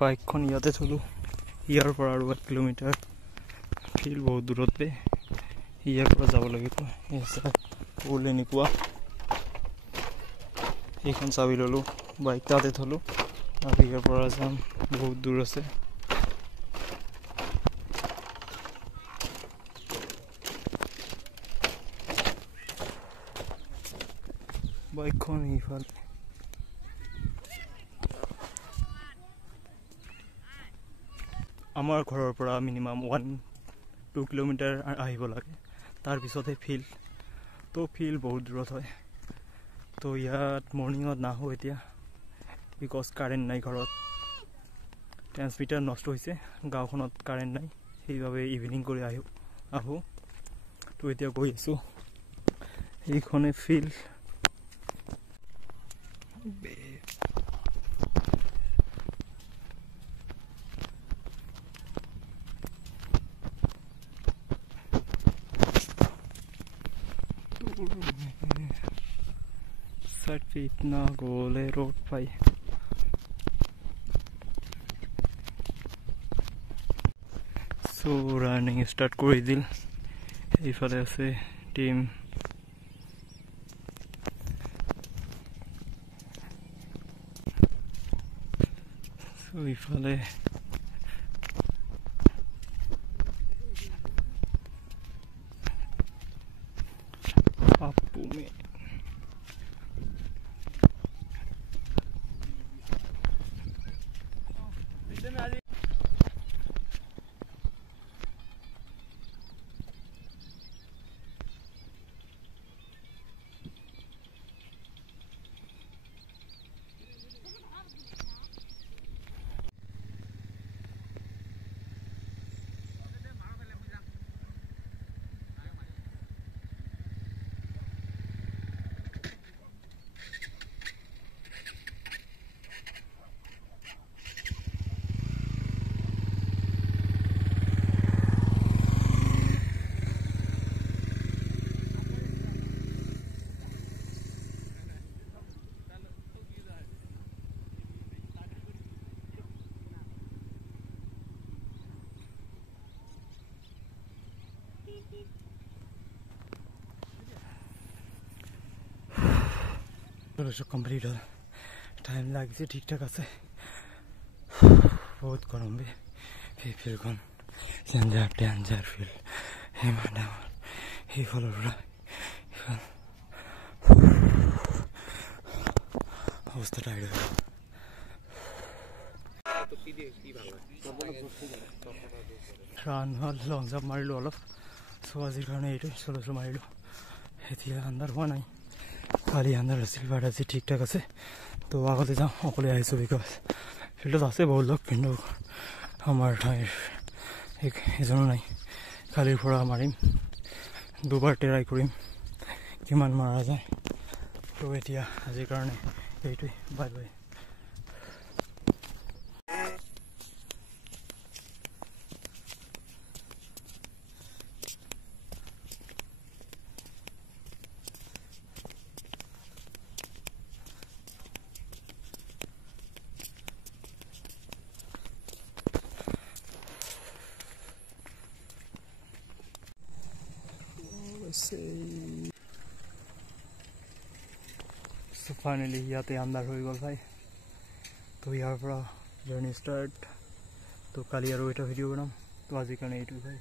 বাইকখন ইয়াতে থলোঁ ইয়াৰ পৰা আৰু 1 কিলোমিটাৰ ফিল্ড বহুত দূৰতে ইয়াৰ পৰা যাব লাগিব পুল এনেকুৱা এইখন চাবি ল'লোঁ বাইক তাতে থলোঁ আৰু ইয়াৰ পৰা যাম বহুত দূৰ আছে বাইকখন এইফালে আমাৰ ঘৰৰ পৰা মিনিমাম 1-2 কিলোমিটাৰ আহিব লাগে তাৰ পিছতহে ফিল্ড তো ফিল্ড বহুত দূৰত হয় তো ইয়াত মৰ্নিঙত নাহোঁ এতিয়া বিকজ কাৰেণ্ট নাই ঘৰত ট্ৰান্সমিটাৰ নষ্ট হৈছে গাঁওখনত কাৰেণ্ট নাই সেইবাবে ইভিনিং কৰি আহোঁ তো এতিয়া গৈ আছোঁ এইখনে ফিল্ড साइड पे इतना गोल है रोड पाई सो रनिंग स्टार्ट कर दिल এইফালে আছে টিম সো এইফালে আপু মে कम्प्लीट हो टाइम लगे ठीक ठाक আছে बहुत गरम भी फिर डेंजर फिल अवस्था टाइट रान हल लং जाप मारिलो अलप सो आजिर कारण ये चलो मारिलो এতিয়া আন্ধাৰ হোৱা নাই खाली आंधार আছিল বাট আজি ঠিক ঠাক আছে তো আগতে যাওঁ অকলে আহিছোঁ বিকজ ফিল্ডত আছে বহুত লোক কিন্তু আমাৰ ঠাইৰ এজনো নাই কালিৰ পৰা মাৰিম দুবাৰ ট্ৰাই কৰিম কিমান মাৰা যায় তো এতিয়া আজিৰ কাৰণে এইটোৱে বাই বাই So finally ইয়াতে আন্ধাৰ হৈ গ'ল ভাই তো ইয়াৰ পৰা জাৰ্নি ষ্টাৰ্ট তো কালি আৰু এটা ভিডিঅ' বনাম তো আজিৰ কাৰণে এইটোৱে ভাই